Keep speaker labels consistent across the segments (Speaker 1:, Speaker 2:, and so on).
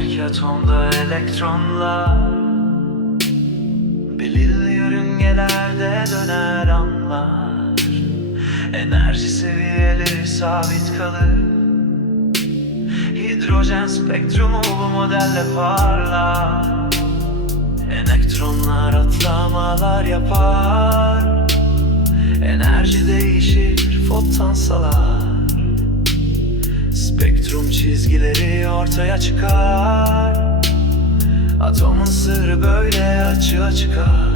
Speaker 1: İki atomda elektronlar. Belirli yörüngelerde döner anlar. Enerji seviyeleri sabit kalır. Hidrojen spektrumu bu modelle parlar. Elektronlar atlamalar yapar. Enerji değişir foton salar. Spektrum çizgileri ortaya çıkar. Atomun sırrı böyle açığa çıkar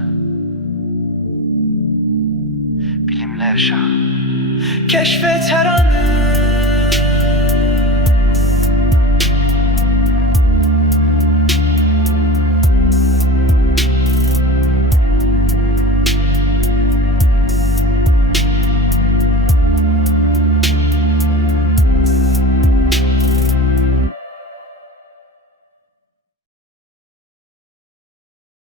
Speaker 2: Bilimle yaşa.
Speaker 1: Keşfet her anı